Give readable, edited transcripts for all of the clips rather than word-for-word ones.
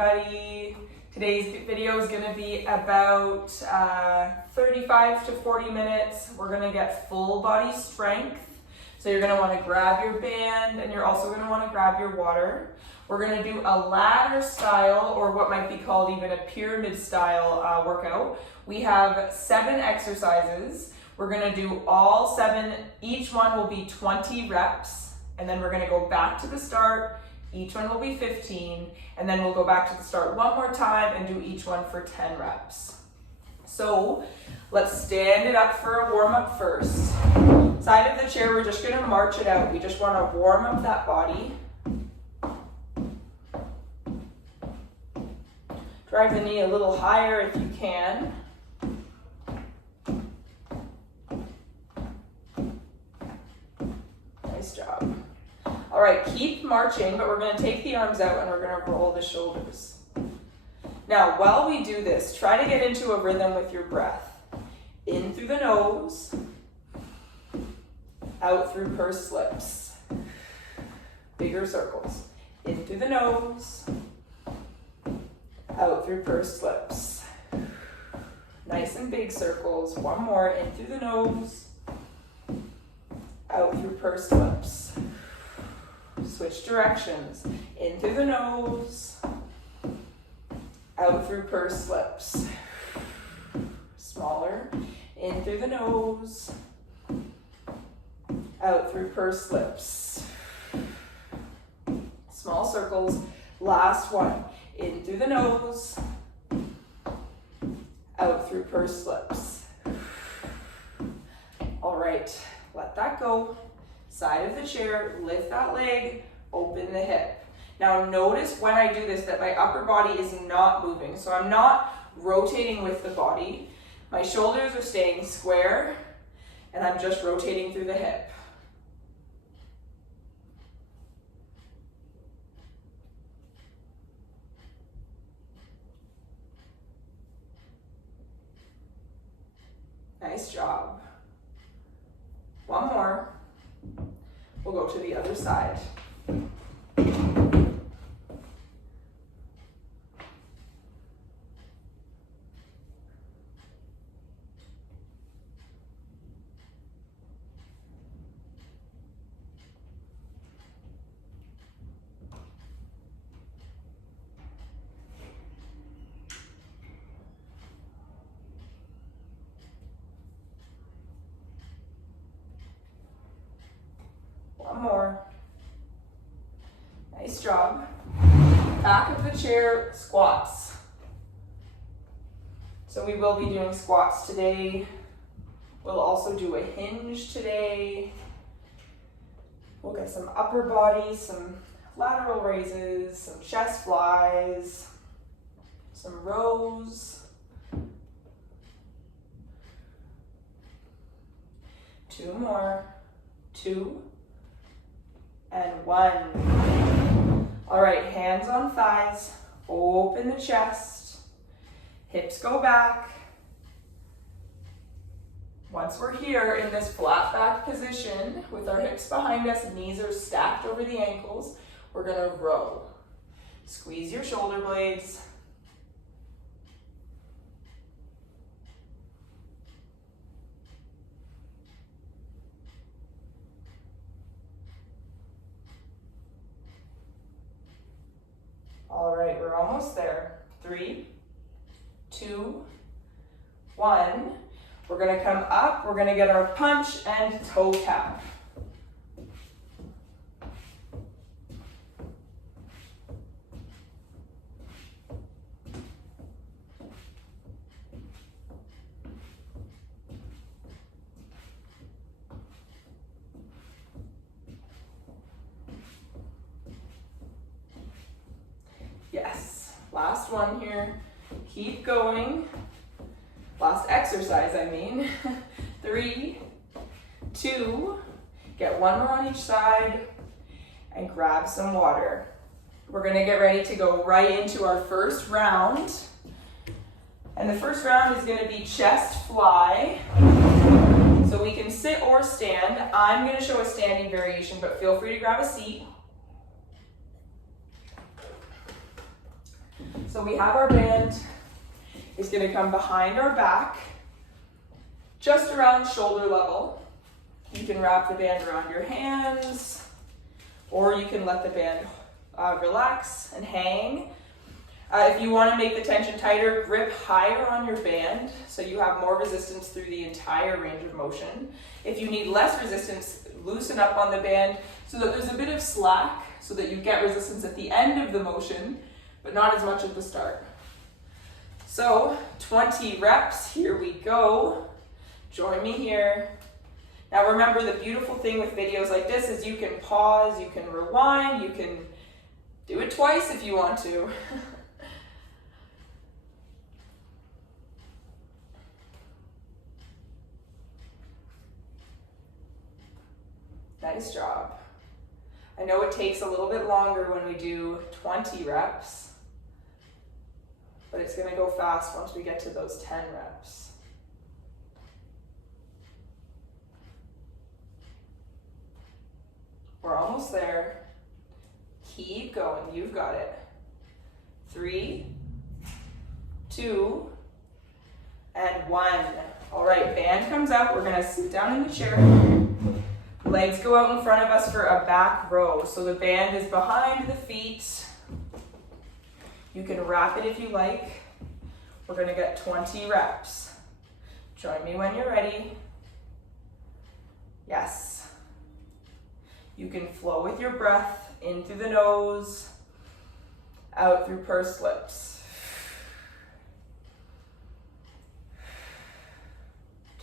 everybody. Today's video is going to be about 35 to 40 minutes. We're going to get full body strength. So you're going to want to grab your band and you're also going to want to grab your water. We're going to do a ladder style, or what might be called even a pyramid style workout. We have 7 exercises. We're going to do all 7. Each one will be 20 reps. And then we're going to go back to the start. Each one will be 15. And then we'll go back to the start one more time and do each one for 10 reps. So let's stand it up for a warm up first. Side of the chair, we're just going to march it out. We just want to warm up that body. Drive the knee a little higher if you can. Nice job. All right, keep marching, but we're going to take the arms out and we're going to roll the shoulders. Now, while we do this, try to get into a rhythm with your breath. In through the nose, out through pursed lips. Bigger circles. In through the nose, out through pursed lips. Nice and big circles. One more. In through the nose, out through pursed lips. Switch directions. In through the nose, out through pursed lips. Smaller. In through the nose, out through pursed lips. Small circles. Last one. In through the nose, out through pursed lips. All right, let that go. Side of the chair, lift that leg, open the hip. Now notice when I do this that my upper body is not moving. So I'm not rotating with the body. My shoulders are staying square and I'm just rotating through the hip. Nice job. One more. We'll go to the other side. One more. Nice job. Back of the chair, squats. So we will be doing squats today. We'll also do a hinge today. We'll get some upper body, some lateral raises, some chest flies, some rows. 2 more. 2. And 1. All right, hands on thighs, open the chest, hips go back. Once we're here in this flat back position with our hips behind us, knees are stacked over the ankles, we're gonna row. Squeeze your shoulder blades. All right, we're almost there. 3, 2, 1. We're gonna come up, we're gonna get our punch and toe tap. Yes, last one here. Keep going. Last exercise, I mean. 3, 2, get one more on each side and grab some water. We're gonna get ready to go right into our first round. And the first round is gonna be chest fly. So we can sit or stand. I'm gonna show a standing variation, but feel free to grab a seat. So we have our band. It's going to come behind our back, just around shoulder level. You can wrap the band around your hands, or you can let the band relax and hang. If you want to make the tension tighter, grip higher on your band so you have more resistance through the entire range of motion. If you need less resistance, loosen up on the band so that there's a bit of slack so that you get resistance at the end of the motion, but not as much at the start. So 20 reps, here we go. Join me here. Now remember, the beautiful thing with videos like this is you can pause, you can rewind, you can do it twice if you want to. Nice job. I know it takes a little bit longer when we do 20 reps, but it's gonna go fast once we get to those 10 reps. We're almost there. Keep going, you've got it. 3, 2, and 1. All right, band comes up. We're gonna sit down in the chair. Legs go out in front of us for a back row. So the band is behind the feet. You can wrap it if you like. We're gonna get 20 reps. Join me when you're ready. Yes. You can flow with your breath in through the nose, out through pursed lips.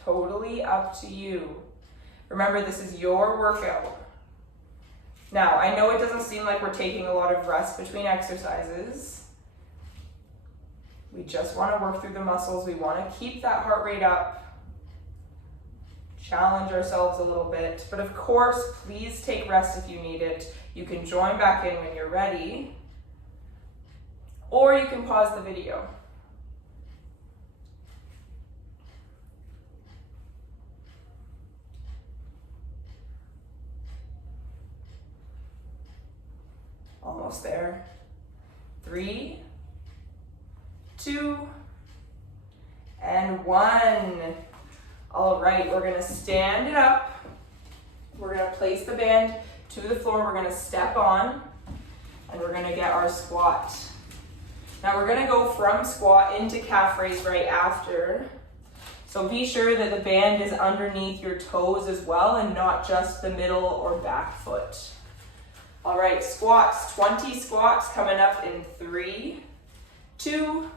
Totally up to you. Remember, this is your workout. Now, I know it doesn't seem like we're taking a lot of rest between exercises. We just want to work through the muscles. We want to keep that heart rate up, challenge ourselves a little bit. But of course, please take rest if you need it. You can join back in when you're ready, or you can pause the video. Almost there. 3, 2, and 1. All right, we're gonna stand it up. We're gonna place the band to the floor. We're gonna step on, and we're gonna get our squat. Now we're gonna go from squat into calf raise right after. So be sure that the band is underneath your toes as well and not just the middle or back foot. All right, squats, 20 squats coming up in 3, 2,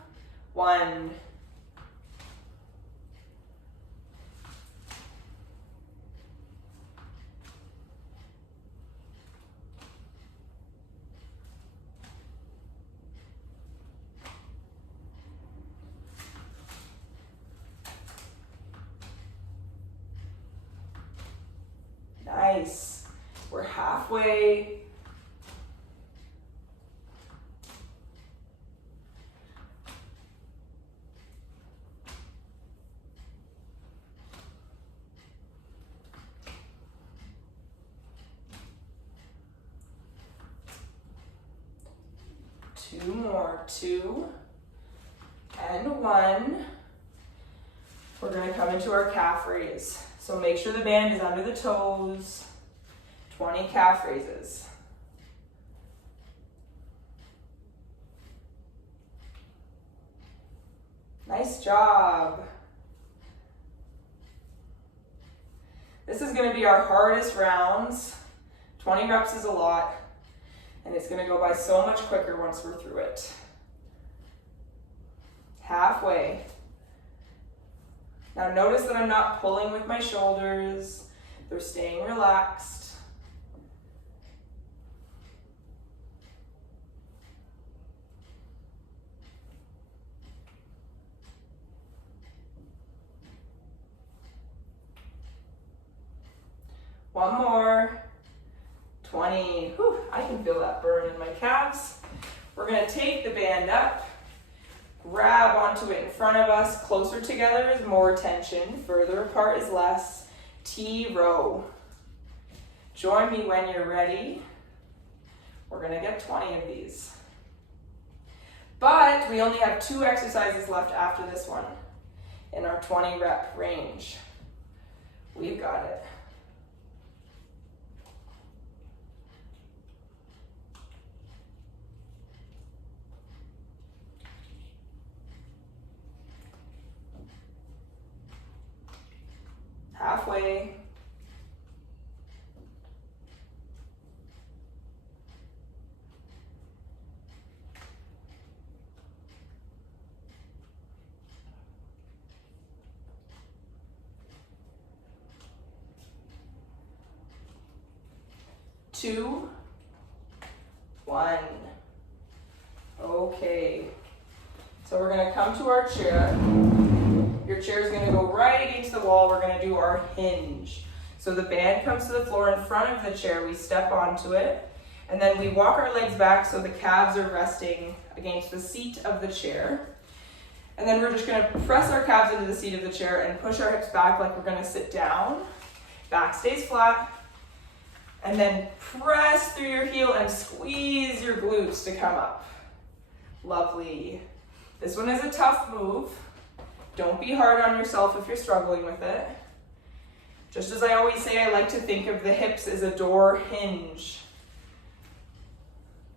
1. Nice. We're halfway. Two more, 2 and 1. We're going to come into our calf raise. So make sure the band is under the toes. 20 calf raises. Nice job. This is going to be our hardest rounds. 20 reps is a lot. And it's going to go by so much quicker once we're through it. Halfway. Now notice that I'm not pulling with my shoulders. They're staying relaxed. One more. 20. Whew, I can feel that burn in my calves. We're going to take the band up, grab onto it in front of us. Closer together is more tension, further apart is less. T-row. Join me when you're ready. We're going to get 20 of these. But we only have 2 exercises left after this one in our 20 rep range. We've got it. Halfway. Two, one. Okay. So we're gonna come to our chair. Your chair is gonna go right against the wall. We're gonna do our hinge. So the band comes to the floor in front of the chair. We step onto it. And then we walk our legs back so the calves are resting against the seat of the chair. And then we're just gonna press our calves into the seat of the chair and push our hips back like we're gonna sit down. Back stays flat. And then press through your heel and squeeze your glutes to come up. Lovely. This one is a tough move. Don't be hard on yourself if you're struggling with it. Just as I always say, I like to think of the hips as a door hinge.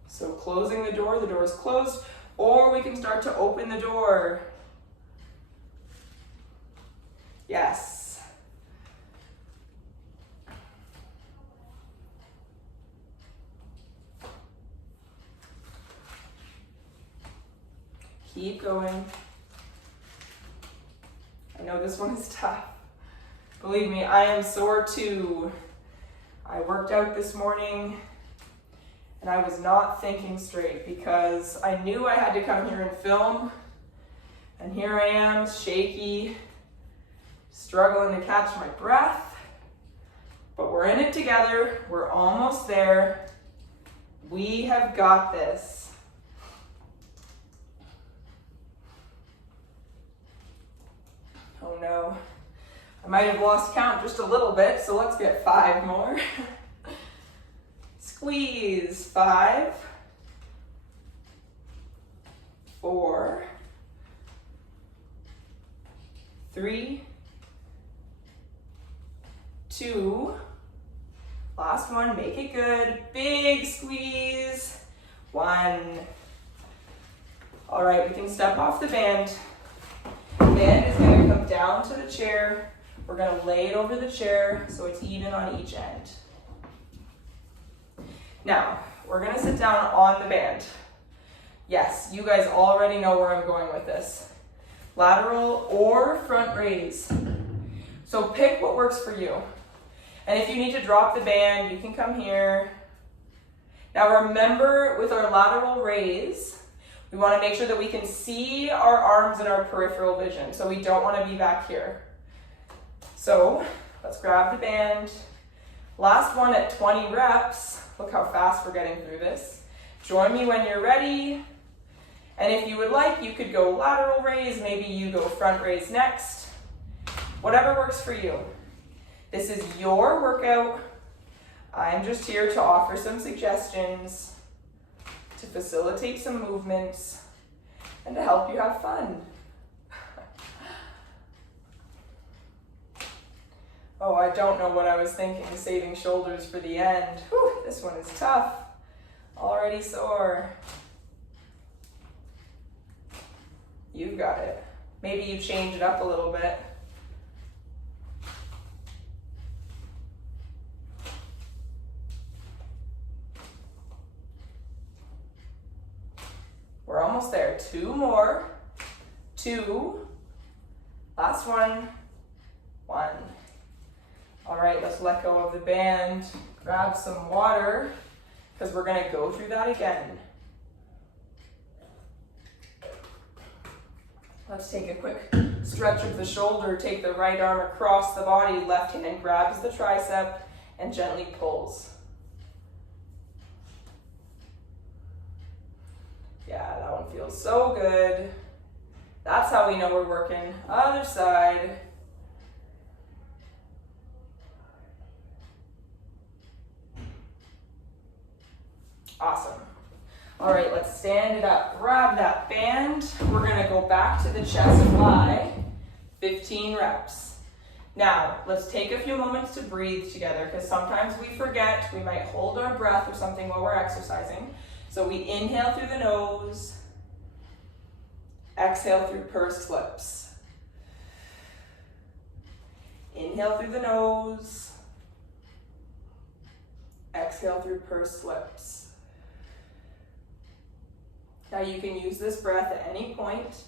So closing the door is closed, or we can start to open the door. Yes. Keep going. I know this one is tough. Believe me, I am sore too. I worked out this morning and I was not thinking straight because I knew I had to come here and film, and here I am, shaky, struggling to catch my breath, but we're in it together. We're almost there. We have got this. Oh no, I might have lost count just a little bit, so let's get 5 more. Squeeze, 5, 4, 3, 2, last one, make it good, big squeeze, 1. All right, we can step off the band. The band is going to come down to the chair. We're going to lay it over the chair so it's even on each end. Now, we're going to sit down on the band. Yes, you guys already know where I'm going with this. Lateral or front raise. So pick what works for you. And if you need to drop the band, you can come here. Now remember, with our lateral raise, we want to make sure that we can see our arms and our peripheral vision. So we don't want to be back here. So let's grab the band. Last one at 20 reps. Look how fast we're getting through this. Join me when you're ready. And if you would like, you could go lateral raise. Maybe you go front raise next. Whatever works for you. This is your workout. I'm just here to offer some suggestions, to facilitate some movements, and to help you have fun. Oh, I don't know what I was thinking, saving shoulders for the end. Whew, this one is tough. Already sore. You've got it. Maybe you change it up a little bit. We're almost there. 2 more. 2. Last one. 1. All right, let's let go of the band. Grab some water because we're going to go through that again. Let's take a quick stretch of the shoulder. Take the right arm across the body. Left hand grabs the tricep and gently pulls. Yeah, that one feels so good. That's how we know we're working. Other side. Awesome. All right, let's stand it up. Grab that band. And we're gonna go back to the chest fly, 15 reps. Now, let's take a few moments to breathe together because sometimes we forget, we might hold our breath or something while we're exercising. So we inhale through the nose, exhale through pursed lips. Inhale through the nose, exhale through pursed lips. Now you can use this breath at any point.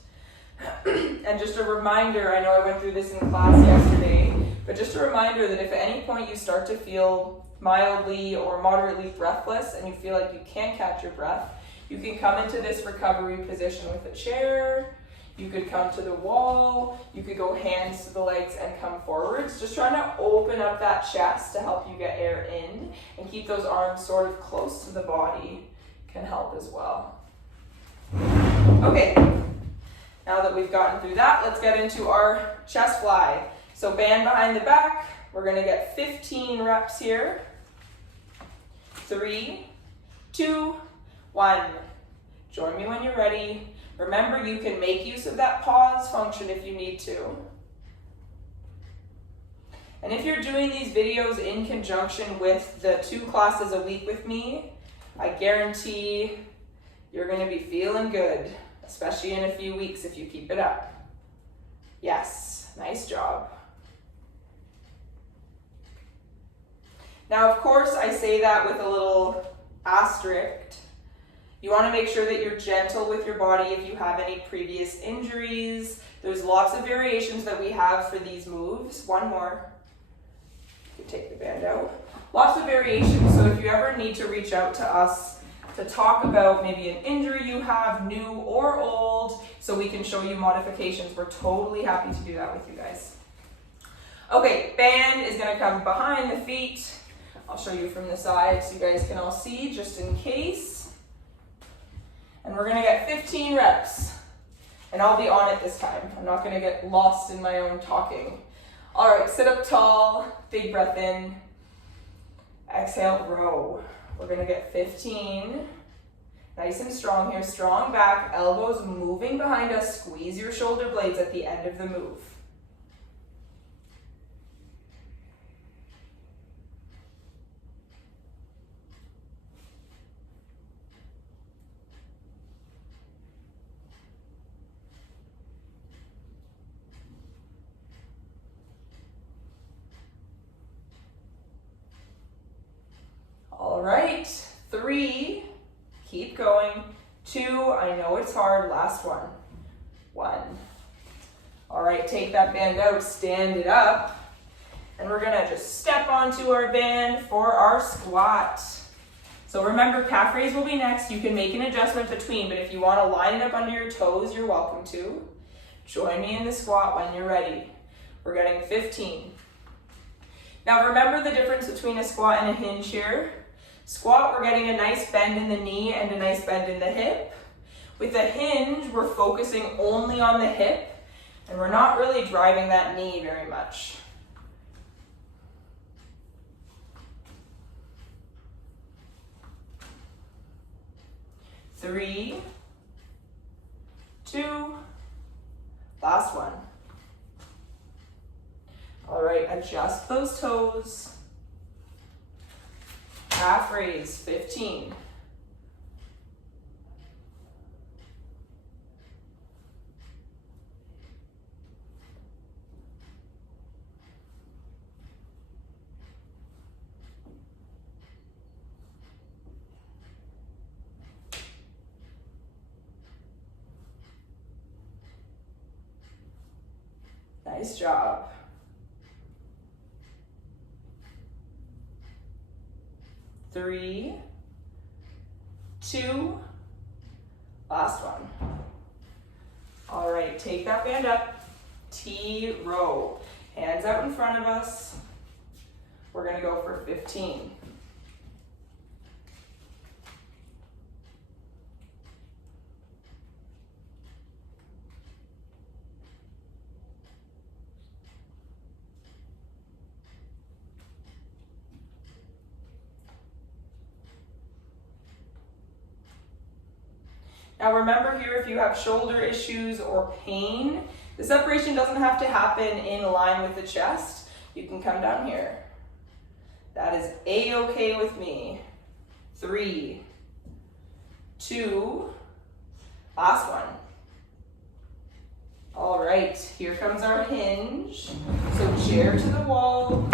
And just a reminder, I know I went through this in class yesterday, but just a reminder that if at any point you start to feel mildly or moderately breathless and you feel like you can't catch your breath, you can come into this recovery position with a chair. You could come to the wall, you could go hands to the legs and come forwards. Just trying to open up that chest to help you get air in and keep those arms sort of close to the body can help as well. Okay, now that we've gotten through that, let's get into our chest fly. So band behind the back, we're gonna get 15 reps here. 3, 2, 1. Join me when you're ready. Remember, you can make use of that pause function if you need to. And if you're doing these videos in conjunction with the 2 classes a week with me, I guarantee you're gonna be feeling good, especially in a few weeks if you keep it up. Yes, nice job. Now, of course, I say that with a little asterisk. You want to make sure that you're gentle with your body if you have any previous injuries. There's lots of variations that we have for these moves. One more. You take the band out. Lots of variations, so if you ever need to reach out to us to talk about maybe an injury you have, new or old, so we can show you modifications, we're totally happy to do that with you guys. Okay, band is going to come behind the feet. I'll show you from the side so you guys can all see just in case. And we're gonna get 15 reps. And I'll be on it this time. I'm not gonna get lost in my own talking. All right, sit up tall, big breath in. Exhale, row. We're gonna get 15. Nice and strong here, strong back, elbows moving behind us. Squeeze your shoulder blades at the end of the move. All right, 3, keep going. 2, I know it's hard, last one. 1. All right, take that band out, stand it up, and we're gonna just step onto our band for our squat. So remember, calf raise will be next. You can make an adjustment between, but if you wanna line it up under your toes, you're welcome to. Join me in the squat when you're ready. We're getting 15. Now remember the difference between a squat and a hinge here. Squat, we're getting a nice bend in the knee and a nice bend in the hip. With a hinge, we're focusing only on the hip, and we're not really driving that knee very much. Three, 2, last one. All right, adjust those toes. Calf raise, 15. Nice job. Three, 2, last one. All right, take that band up, T row. Hands out in front of us. We're gonna go for 15. Now remember here, if you have shoulder issues or pain, the separation doesn't have to happen in line with the chest. You can come down here. That is A-okay with me. 3, 2, last one. All right, here comes our hinge. So chair to the wall.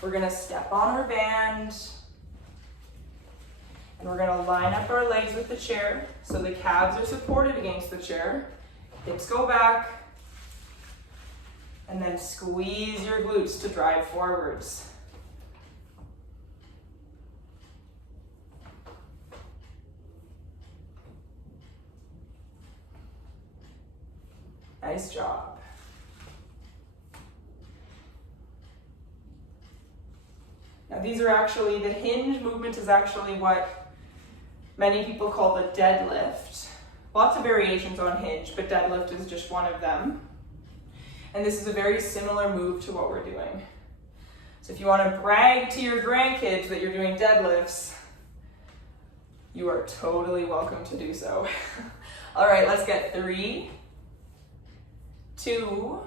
We're gonna step on our band. And we're gonna line up our legs with the chair so the calves are supported against the chair. Hips go back. And then squeeze your glutes to drive forwards. Nice job. Now these are actually, the hinge movement is actually what many people call the deadlift. Lots of variations on hinge, but deadlift is just one of them. And this is a very similar move to what we're doing. So if you want to brag to your grandkids that you're doing deadlifts, you are totally welcome to do so. All right, let's get 3, 2,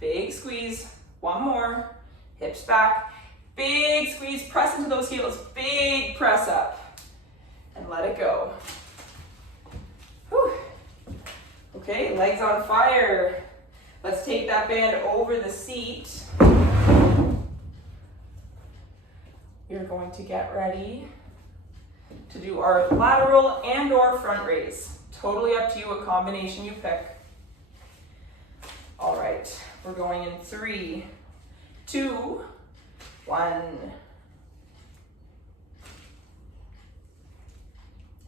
big squeeze, one more, hips back, big squeeze, press into those heels, big press up, and let it go. Whew. Okay, legs on fire. Let's take that band over the seat. We're going to get ready to do our lateral and or front raise. Totally up to you what combination you pick. All right, we're going in 3, 2, 1.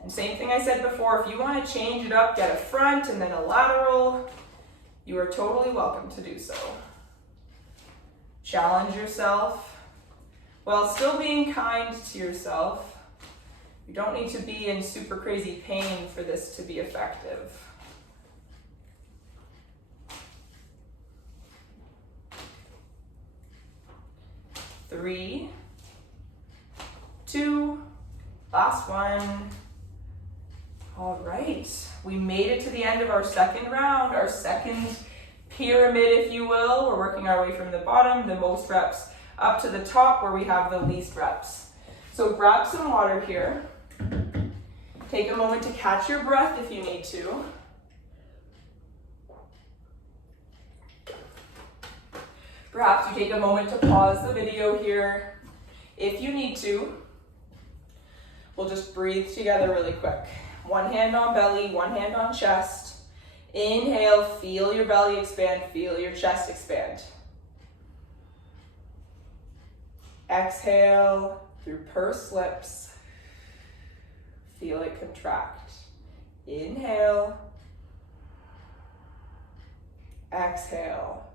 And same thing I said before, if you want to change it up, get a front and then a lateral, you are totally welcome to do so. Challenge yourself while still being kind to yourself. You don't need to be in super crazy pain for this to be effective. Three, 2, last one. All right, we made it to the end of our second round, our second pyramid, if you will. We're working our way from the bottom, the most reps, up to the top where we have the least reps. So grab some water here. Take a moment to catch your breath if you need to. Perhaps you take a moment to pause the video here if you need to. We'll just breathe together really quick. One hand on belly, one hand on chest. Inhale, feel your belly expand, feel your chest expand. Exhale through pursed lips. Feel it contract. Inhale. Exhale.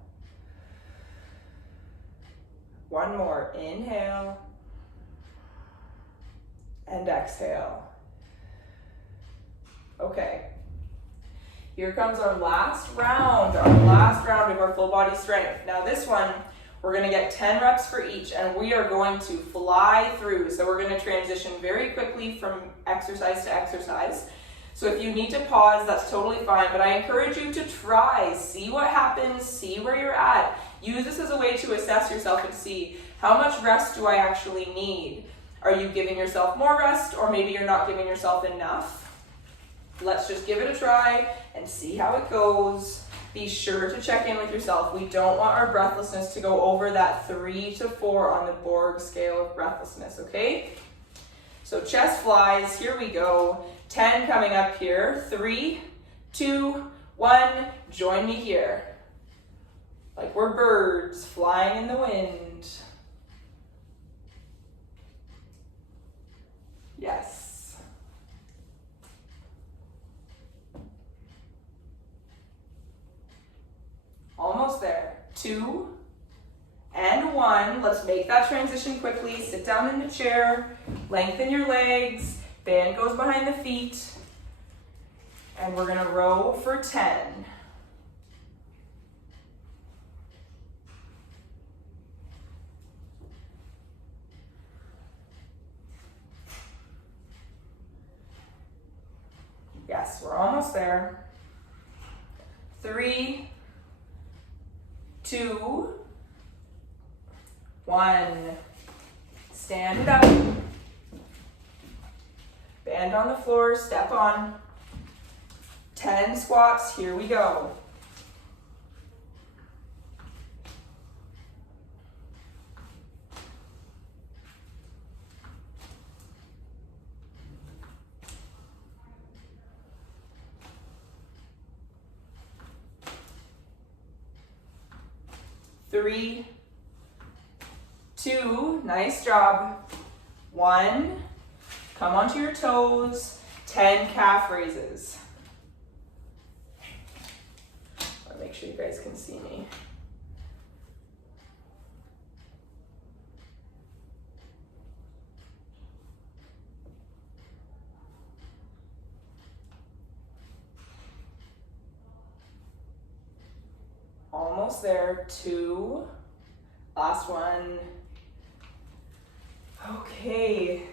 One more. Inhale. And exhale. Okay. Here comes our last round of our full body strength. Now this one, we're gonna get 10 reps for each and we are going to fly through. So we're gonna transition very quickly from exercise to exercise. So if you need to pause, that's totally fine, but I encourage you to try, see what happens, see where you're at. Use this as a way to assess yourself and see how much rest do I actually need? Are you giving yourself more rest or maybe you're not giving yourself enough? Let's just give it a try and see how it goes. Be sure to check in with yourself. We don't want our breathlessness to go over that 3 to 4 on the Borg scale of breathlessness, okay? So chest flies, here we go. 10 coming up here. 3, 2, 1, join me here. Like we're birds flying in the wind. Yes. Almost there. 2 and 1. Let's make that transition quickly. Sit down in the chair, lengthen your legs, band goes behind the feet, and we're gonna row for 10. Yes, we're almost there. 3, 2, 1. Stand it up. Band on the floor, step on. 10 squats, here we go. Three, 2, nice job. 1, come onto your toes. 10 calf raises. I want to make sure you guys can see me. Almost there. 2, last one. Okay,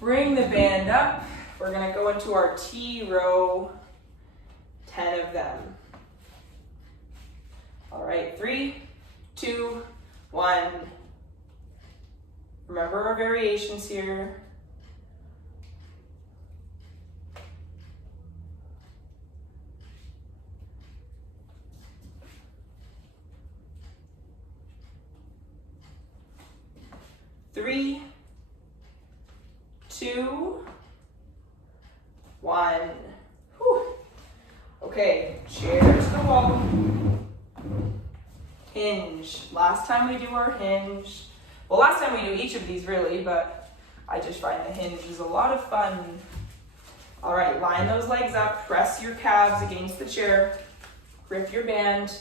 bring the band up. We're gonna go into our T row, 10 of them. All right, 3, 2, 1. Remember our variations here. Three, 2, 1. Whew. Okay, chairs to the wall. Hinge. Last time we do our hinge. Well, last time we do each of these really, but I just find the hinge is a lot of fun. All right, line those legs up, press your calves against the chair, grip your band,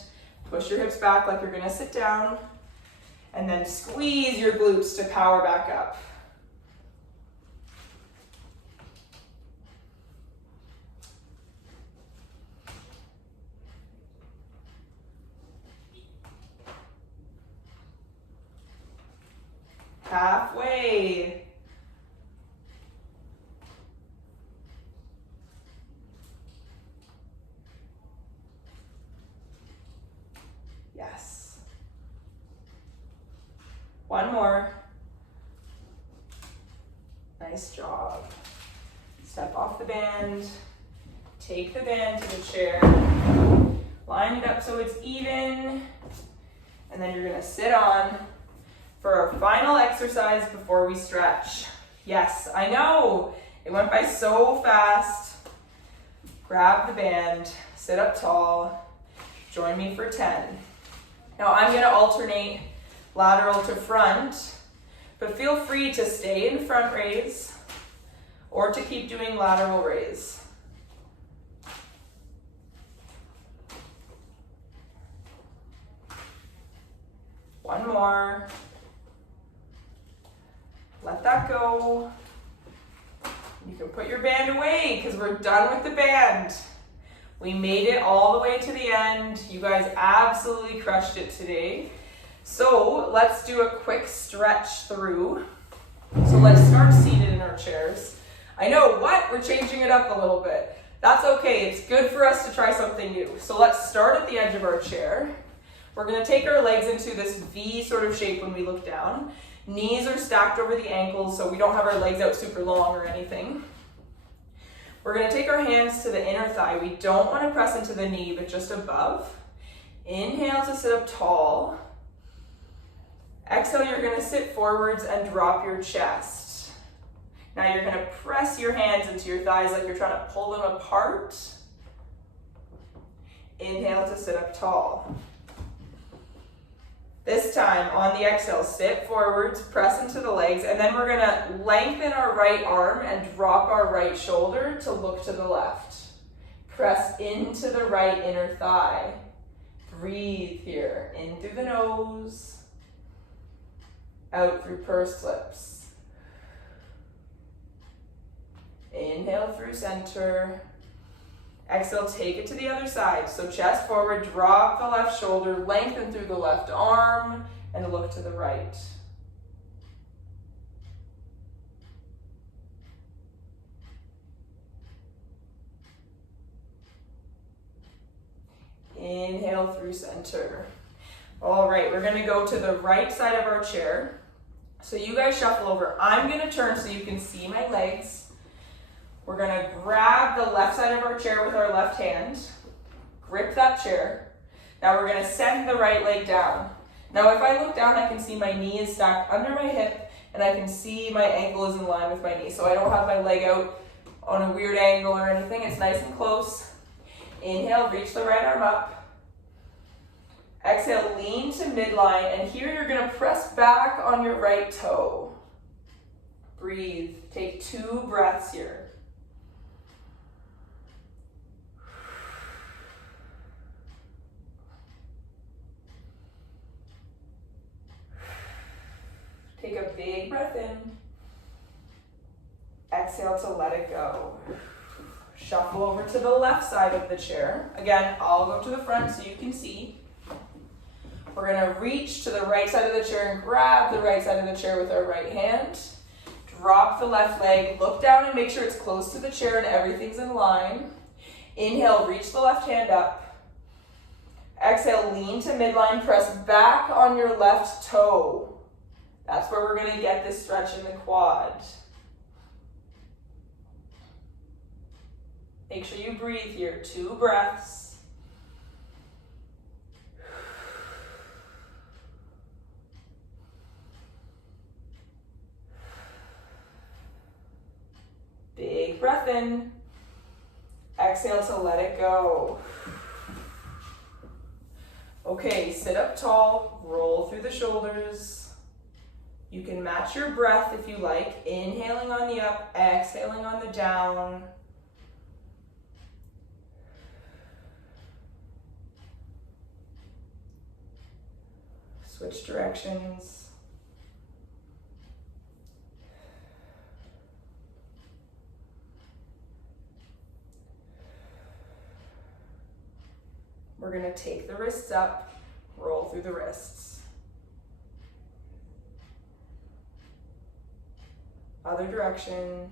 push your hips back like you're gonna sit down, and then squeeze your glutes to power back up. Halfway. Yes. One more. Nice job. Step off the band. Take the band to the chair. Line it up so it's even. And then you're gonna sit on for our final exercise before we stretch. Yes, I know, it went by so fast. Grab the band, sit up tall, join me for 10. Now I'm gonna alternate lateral to front, but feel free to stay in front raise or to keep doing lateral raise. One more. Let that go. You can put your band away because we're done with the band. We made it all the way to the end. You guys absolutely crushed it today. So let's do a quick stretch through. So let's start seated in our chairs. I know what, we're changing it up a little bit. That's okay, it's good for us to try something new. So let's start at the edge of our chair. We're gonna take our legs into this V sort of shape when we look down. Knees are stacked over the ankles so we don't have our legs out super long or anything. We're gonna take our hands to the inner thigh. We don't wanna press into the knee, but just above. Inhale to sit up tall. Exhale, you're gonna sit forwards and drop your chest. Now you're gonna press your hands into your thighs like you're trying to pull them apart. Inhale to sit up tall. This time, on the exhale, sit forwards, press into the legs, and then we're gonna lengthen our right arm and drop our right shoulder to look to the left. Press into the right inner thigh. Breathe here, in through the nose, out through pursed lips. Inhale through center. Exhale, take it to the other side. So chest forward, drop the left shoulder, lengthen through the left arm, and look to the right. Inhale through center. All right, we're gonna go to the right side of our chair. So you guys shuffle over. I'm gonna turn so you can see my legs. We're gonna grab the left side of our chair with our left hand. Grip that chair. Now we're gonna send the right leg down. Now if I look down, I can see my knee is stacked under my hip and I can see my ankle is in line with my knee. So I don't have my leg out on a weird angle or anything. It's nice and close. Inhale, reach the right arm up. Exhale, lean to midline, and here you're gonna press back on your right toe. Breathe, take 2 breaths here. Take a big breath in. Exhale to let it go. Shuffle over to the left side of the chair. Again, I'll go to the front so you can see. We're gonna reach to the right side of the chair and grab the right side of the chair with our right hand. Drop the left leg, look down and make sure it's close to the chair and everything's in line. Inhale, reach the left hand up. Exhale, lean to midline, press back on your left toe. That's where we're gonna get this stretch in the quad. Make sure you breathe here, 2 breaths. Big breath in. Exhale to let it go. Okay, sit up tall, roll through the shoulders. You can match your breath if you like, inhaling on the up, exhaling on the down. Switch directions. We're gonna take the wrists up, roll through the wrists. Other direction.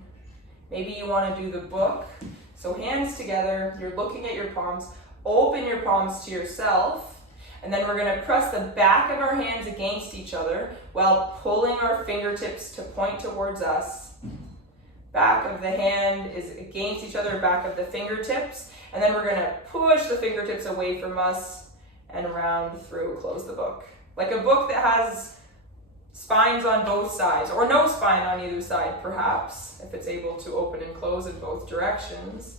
Maybe you wanna do the book. So hands together, you're looking at your palms, open your palms to yourself, and then we're gonna press the back of our hands against each other while pulling our fingertips to point towards us. Back of the hand is against each other, back of the fingertips. And then we're gonna push the fingertips away from us and round through, close the book. Like a book that has spines on both sides, or no spine on either side, perhaps, if it's able to open and close in both directions.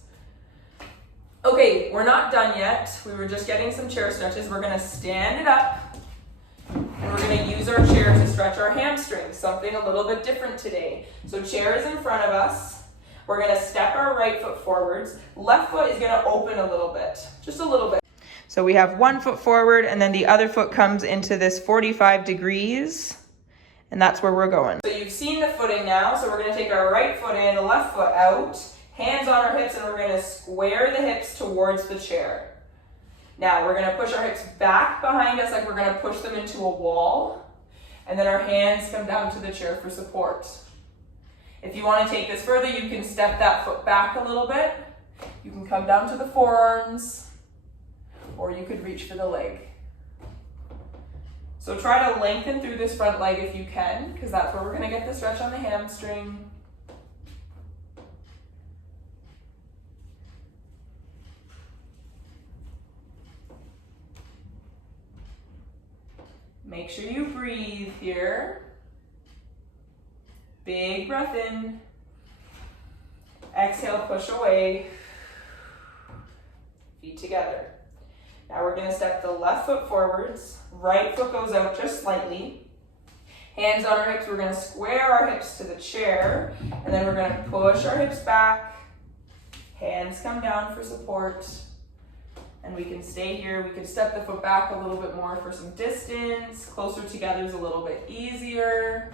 Okay, we're not done yet. We were just getting some chair stretches. We're gonna stand it up, and we're gonna use our chair to stretch our hamstrings, something a little bit different today. So chair is in front of us. We're gonna step our right foot forwards. Left foot is gonna open a little bit, just a little bit. So we have 1 foot forward and then the other foot comes into this 45 degrees and that's where we're going. So you've seen the footing now. So we're gonna take our right foot in, the left foot out, hands on our hips, and we're gonna square the hips towards the chair. Now we're gonna push our hips back behind us like we're gonna push them into a wall. And then our hands come down to the chair for support. If you want to take this further, you can step that foot back a little bit. You can come down to the forearms, or you could reach for the leg. So try to lengthen through this front leg if you can, because that's where we're going to get the stretch on the hamstring. Make sure you breathe here. Big breath in. Exhale, push away. Feet together. Now we're going to step the left foot forwards. Right foot goes out just slightly. Hands on our hips. We're going to square our hips to the chair. And then we're going to push our hips back. Hands come down for support. And we can stay here. We can step the foot back a little bit more for some distance. Closer together is a little bit easier.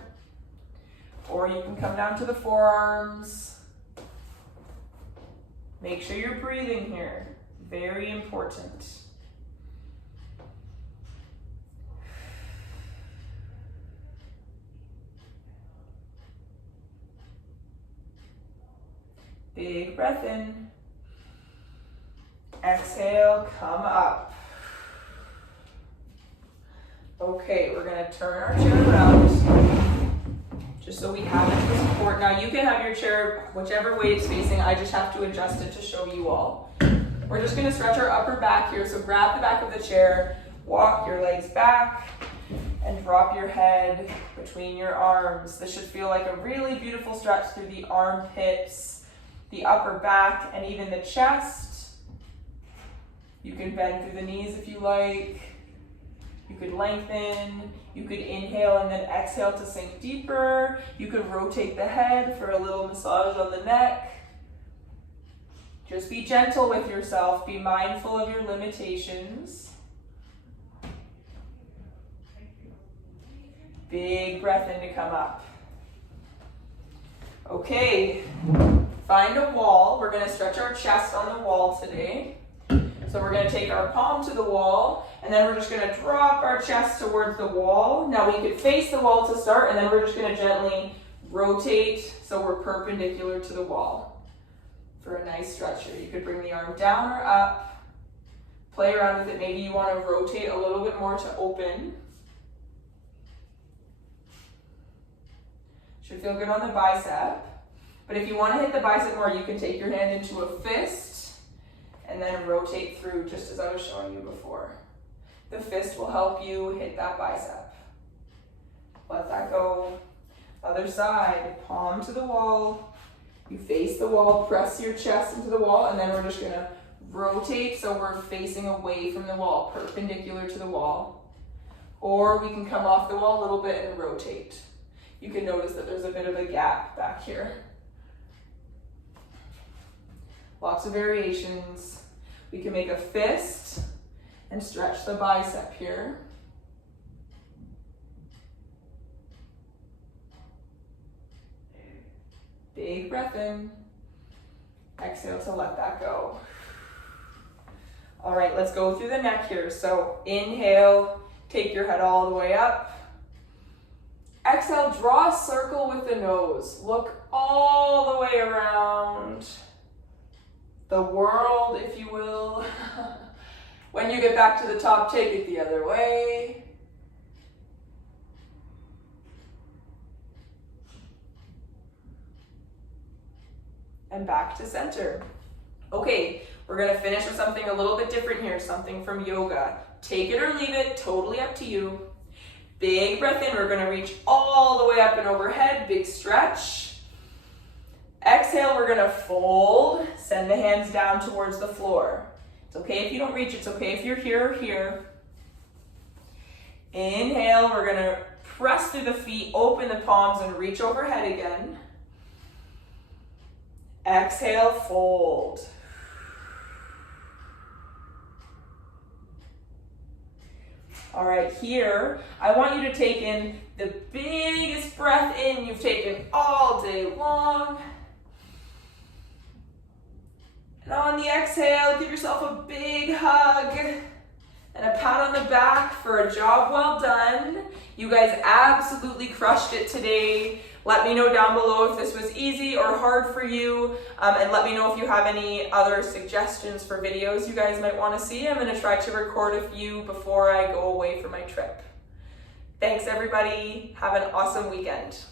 Or you can come down to the forearms. Make sure you're breathing here. Very important. Big breath in. Exhale, come up. Okay, we're gonna turn our chair around just so we have it for support. Now you can have your chair whichever way it's facing. I just have to adjust it to show you all. We're just gonna stretch our upper back here. So grab the back of the chair, walk your legs back, and drop your head between your arms. This should feel like a really beautiful stretch through the armpits, the upper back, and even the chest. You can bend through the knees if you like. You could lengthen. You could inhale and then exhale to sink deeper. You could rotate the head for a little massage on the neck. Just be gentle with yourself. Be mindful of your limitations. Big breath in to come up. Okay, find a wall. We're gonna stretch our chest on the wall today. So we're gonna take our palm to the wall, and then we're just gonna drop our chest towards the wall. Now we could face the wall to start, and then we're just gonna gently rotate so we're perpendicular to the wall for a nice stretch here. You could bring the arm down or up, play around with it. Maybe you wanna rotate a little bit more to open. Should feel good on the bicep. But if you want to hit the bicep more, you can take your hand into a fist and then rotate through just as I was showing you before. The fist will help you hit that bicep. Let that go. Other side, palm to the wall. You face the wall, press your chest into the wall, and then we're just gonna rotate so we're facing away from the wall, perpendicular to the wall. Or we can come off the wall a little bit and rotate. You can notice that there's a bit of a gap back here. Lots of variations. We can make a fist and stretch the bicep here. Big breath in. Exhale to let that go. All right, let's go through the neck here. So inhale, take your head all the way up. Exhale, draw a circle with the nose. Look all the way around the world, if you will. When you get back to the top, take it the other way. And back to center. Okay, we're gonna finish with something a little bit different here, something from yoga. Take it or leave it, totally up to you. Big breath in, we're gonna reach all the way up and overhead, big stretch. Exhale, we're gonna fold, send the hands down towards the floor. It's okay if you don't reach, it's okay if you're here or here. Inhale, we're gonna press through the feet, open the palms and reach overhead again. Exhale, fold. All right, here, I want you to take in the biggest breath in you've taken all day long. And on the exhale, give yourself a big hug and a pat on the back for a job well done. You guys absolutely crushed it today. Let me know down below if this was easy or hard for you, and let me know if you have any other suggestions for videos you guys might want to see. I'm going to try to record a few before I go away for my trip. Thanks everybody. Have an awesome weekend.